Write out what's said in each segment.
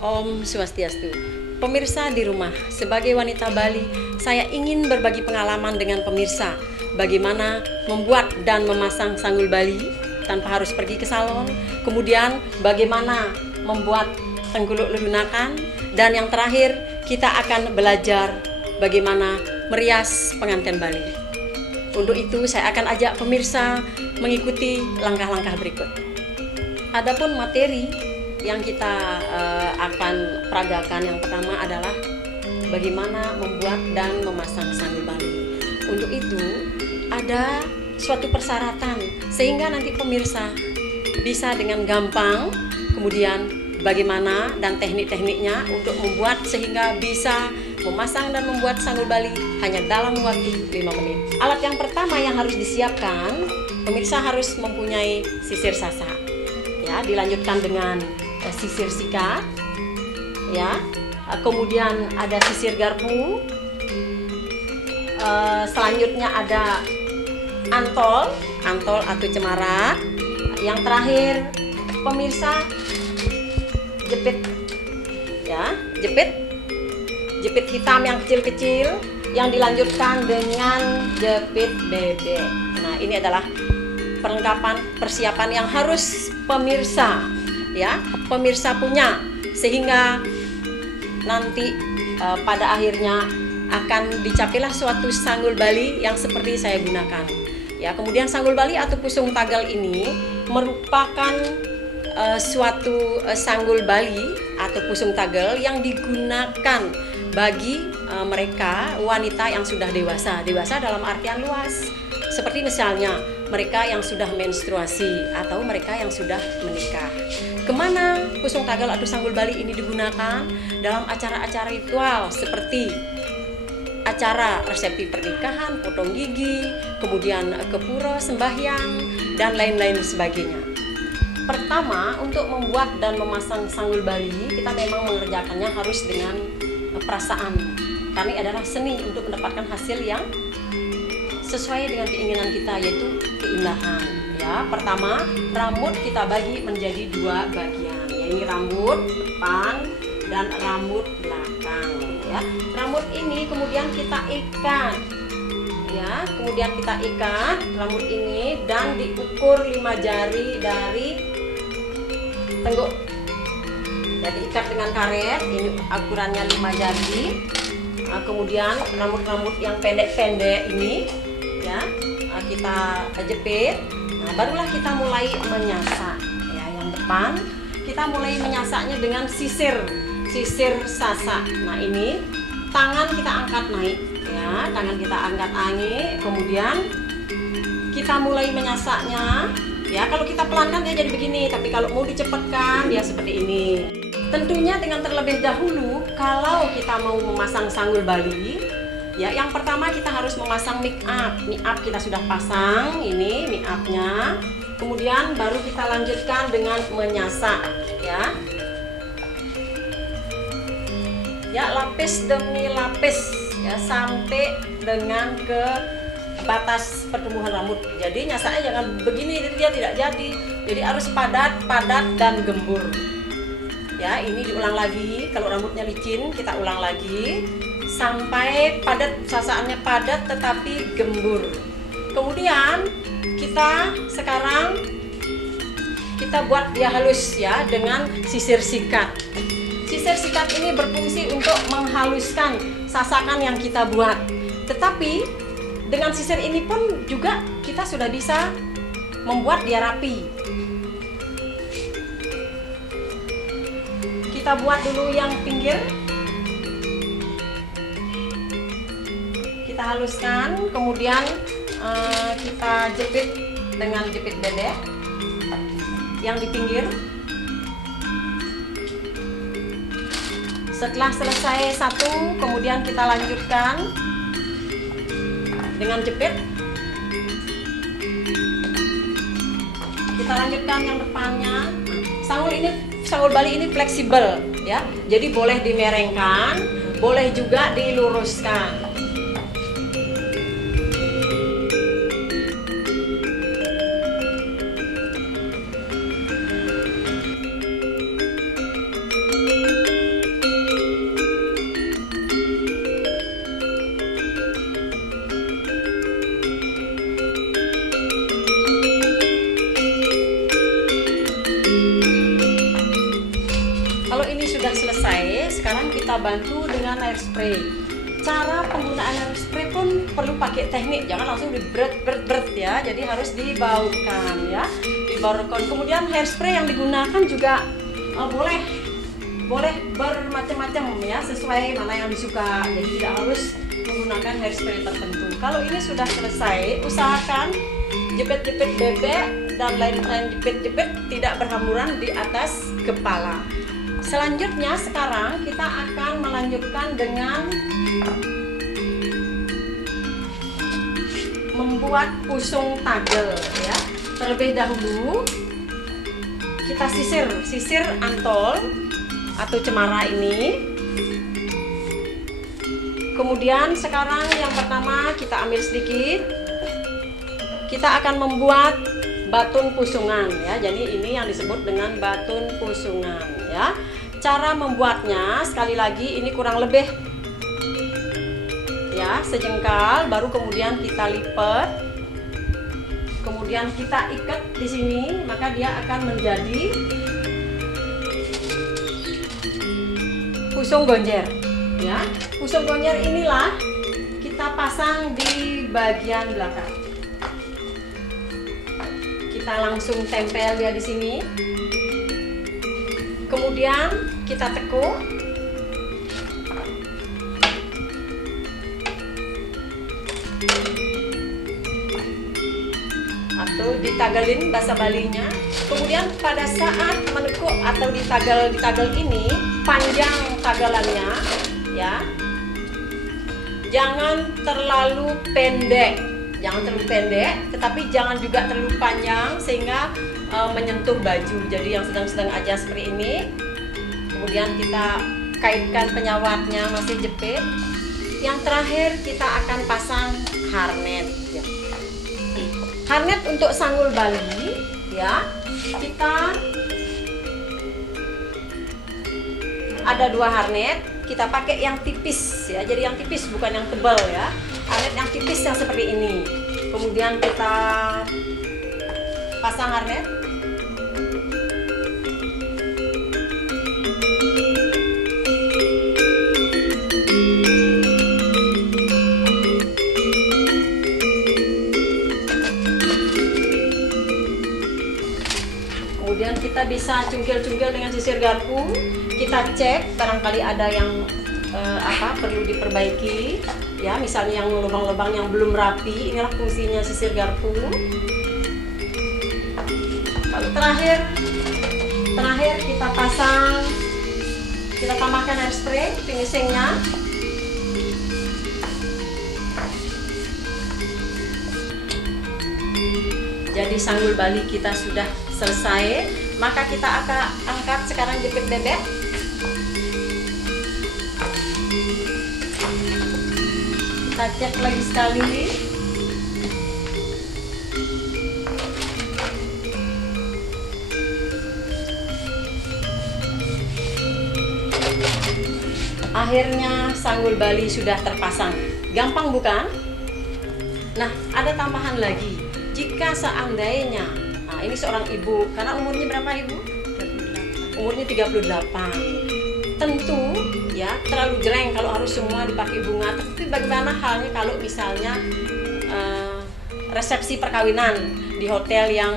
Om Swastiastu. Pemirsa di rumah, sebagai wanita Bali, saya ingin berbagi pengalaman dengan pemirsa bagaimana membuat dan memasang sanggul Bali tanpa harus pergi ke salon, kemudian bagaimana membuat tengguluk lunakan, dan yang terakhir kita akan belajar bagaimana merias pengantin Bali. Untuk itu saya akan ajak pemirsa mengikuti langkah-langkah berikut. Adapun materi yang kita akan peragakan yang pertama adalah bagaimana membuat dan memasang sanggul Bali. Untuk itu ada suatu persyaratan sehingga nanti pemirsa bisa dengan gampang kemudian bagaimana dan teknik-tekniknya untuk membuat sehingga bisa memasang dan membuat sanggul Bali hanya dalam waktu 5 menit. Alat yang pertama yang harus disiapkan, pemirsa harus mempunyai sisir sasak. Ya, dilanjutkan dengan sisir sikat. Ya. Kemudian ada sisir garpu. Selanjutnya ada antol atau cemara. Yang terakhir, pemirsa, jepit. Ya, jepit hitam yang kecil-kecil yang dilanjutkan dengan jepit bebek. Nah, ini adalah perlengkapan persiapan yang harus pemirsa punya sehingga nanti pada akhirnya akan dicapailah suatu sanggul Bali yang seperti saya gunakan. Ya, kemudian sanggul Bali atau pusung tagal ini merupakan suatu sanggul Bali atau pusung tagal yang digunakan bagi mereka wanita yang sudah dewasa dalam artian luas. Seperti misalnya mereka yang sudah menstruasi atau mereka yang sudah menikah. Kemana pusung tagal atau sanggul Bali ini digunakan? Dalam acara-acara ritual seperti acara resepsi pernikahan, potong gigi, kemudian ke pura, sembahyang, dan lain-lain sebagainya. Pertama, untuk membuat dan memasang sanggul Bali, kita memang mengerjakannya harus dengan perasaan. Kami adalah seni untuk mendapatkan hasil yang sesuai dengan keinginan kita, yaitu keindahan. Ya, pertama, rambut kita bagi menjadi 2 bagian, yaitu rambut depan dan rambut belakang. Ya, rambut ini kemudian kita ikat. Ya, kemudian kita ikat rambut ini dan diukur 5 jari dari tengguk. Jadi ikat dengan karet, ini ukurannya 5 jari. Nah, kemudian rambut-rambut yang pendek-pendek ini ya kita jepit. Nah, barulah kita mulai menyasak. Ya, yang depan kita mulai menyasaknya dengan sisir sasak. Nah, ini tangan kita angkat naik. Ya, tangan kita angkat naik. Kemudian kita mulai menyasaknya. Ya, kalau kita pelankan dia jadi begini, tapi kalau mau dicepatkan dia seperti ini. Tentunya dengan terlebih dahulu kalau kita mau memasang sanggul Bali, ya yang pertama kita harus memasang make up. Make up kita sudah pasang, ini make upnya. Kemudian baru kita lanjutkan dengan menyasak, ya. Ya, lapis demi lapis, ya, sampai dengan ke batas pertumbuhan rambut. Jadi nyasaknya jangan begini, dia tidak jadi. Jadi harus padat dan gembur. Ya, ini diulang lagi. Kalau rambutnya licin, kita ulang lagi sampai padat, sasaannya padat tetapi gembur. Kemudian sekarang kita buat dia halus ya dengan sisir sikat. Sisir sikat ini berfungsi untuk menghaluskan sasakan yang kita buat. Tetapi dengan sisir ini pun juga kita sudah bisa membuat dia rapi. Kita buat dulu yang pinggir. Kita haluskan, kemudian kita jepit dengan jepit bebek yang di pinggir. Setelah selesai satu, kemudian kita lanjutkan dengan jepit. Kita lanjutkan yang depannya. Sanggul Bali ini fleksibel ya. Jadi boleh dimerengkan, boleh juga diluruskan. Kalau ini sudah selesai, sekarang kita bantu dengan air spray. Cara penggunaan air spray pun perlu pakai teknik, jangan langsung dibret ya. Jadi harus dibaurkan ya, dibaurkan. Kemudian hairspray yang digunakan juga boleh bermacam-macam ya, sesuai mana yang disuka. Jadi tidak harus menggunakan hairspray tertentu. Kalau ini sudah selesai, usahakan jepit-jepit bebek dan lain-lain jepit-jepit tidak berhamburan di atas kepala. Selanjutnya sekarang kita akan melanjutkan dengan membuat pusung tagel ya. Terlebih dahulu kita sisir antol atau cemara ini. Kemudian sekarang yang pertama kita ambil sedikit, kita akan membuat batun pusungan ya. Jadi ini yang disebut dengan batun pusungan ya. Cara membuatnya sekali lagi ini kurang lebih ya sejengkal, baru kemudian kita lipat, kemudian kita ikat di sini, maka dia akan menjadi pusung gonjer ya. Pusung gonjer inilah kita pasang di bagian belakang. Kita langsung tempel dia di sini. Kemudian kita tekuk. Atau ditagelin bahasa Balinya. Kemudian pada saat menekuk atau ditagel ini, panjang tagelannya ya. Jangan terlalu pendek. Tetapi jangan juga terlalu panjang sehingga menyentuh baju. Jadi yang sedang-sedang aja seperti ini. Kemudian kita kaitkan penyawatnya, masih jepit. Yang terakhir kita akan pasang harnet ya. Harnet untuk sanggul Bali ya. Kita ada 2 harnet, kita pakai yang tipis ya. Jadi yang tipis bukan yang tebal ya. Harnet yang tipis yang seperti ini. Kemudian kita pasang harnet. Kemudian kita bisa cungkil-cungkil dengan sisir garpu. Kita cek barangkali ada yang perlu diperbaiki ya, misalnya yang lubang-lubang yang belum rapi. Inilah fungsinya sisir garpu. Lalu terakhir kita pasang, kita tambahkan air spray finishingnya. Jadi sanggul Bali kita sudah selesai, maka kita akan angkat sekarang jepit bebek. Kita cek lagi sekali. Akhirnya sanggul Bali sudah terpasang. Gampang bukan? Nah, ada tambahan lagi. Jika seandainya, nah ini seorang ibu, karena umurnya berapa ibu? 38. Umurnya 38. Tentu ya terlalu jreng kalau harus semua dipakai bunga. Tapi bagaimana halnya kalau misalnya resepsi perkawinan di hotel yang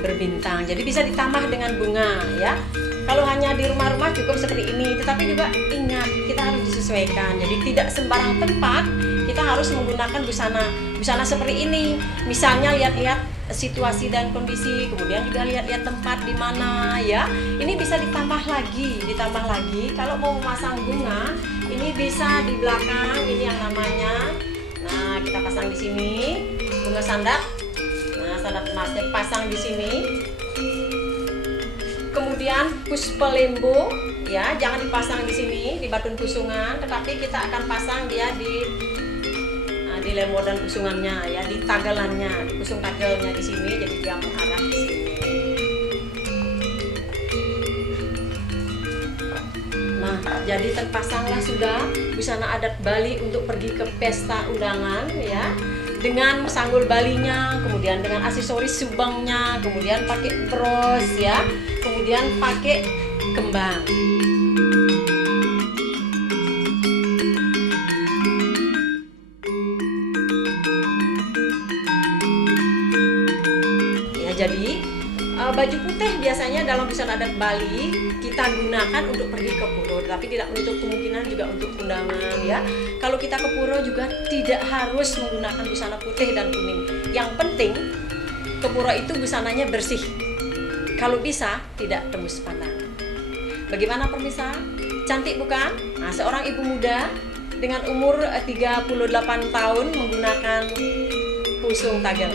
berbintang. Jadi bisa ditambah dengan bunga ya. Kalau hanya di rumah-rumah cukup seperti ini. Tetapi juga ingat, kita harus disesuaikan. Jadi tidak sembarang tempat kita harus menggunakan busana seperti ini. Misalnya lihat-lihat situasi dan kondisi, kemudian juga lihat-lihat tempat di mana ya. Ini bisa ditambah lagi. Kalau mau memasang bunga, ini bisa di belakang. Ini yang namanya. Nah, kita pasang di sini bunga sandat. Nah, sandat emasnya pasang di sini. Kemudian puspelembo ya, jangan dipasang di sini di batun pusungan, tetapi kita akan pasang dia di lembo dan pusungannya ya, di tagelannya, di pusung tagelnya di sini, jadi dia mengarah di sini. Nah, jadi terpasanglah sudah busana adat Bali untuk pergi ke pesta undangan ya, dengan sanggul Balinya, kemudian dengan aksesoris subangnya, kemudian pakai bros ya. kemudian pakai kembang. Ya, jadi baju putih biasanya dalam busana adat Bali kita gunakan untuk pergi ke pura, tapi tidak menutup kemungkinan juga untuk undangan ya. Kalau kita ke pura juga tidak harus menggunakan busana putih dan kuning. Yang penting ke pura itu busananya bersih. Kalau bisa tidak tembus pandang. Bagaimana pemirsa? Cantik bukan? Nah, seorang ibu muda dengan umur 38 tahun menggunakan pusung tagel.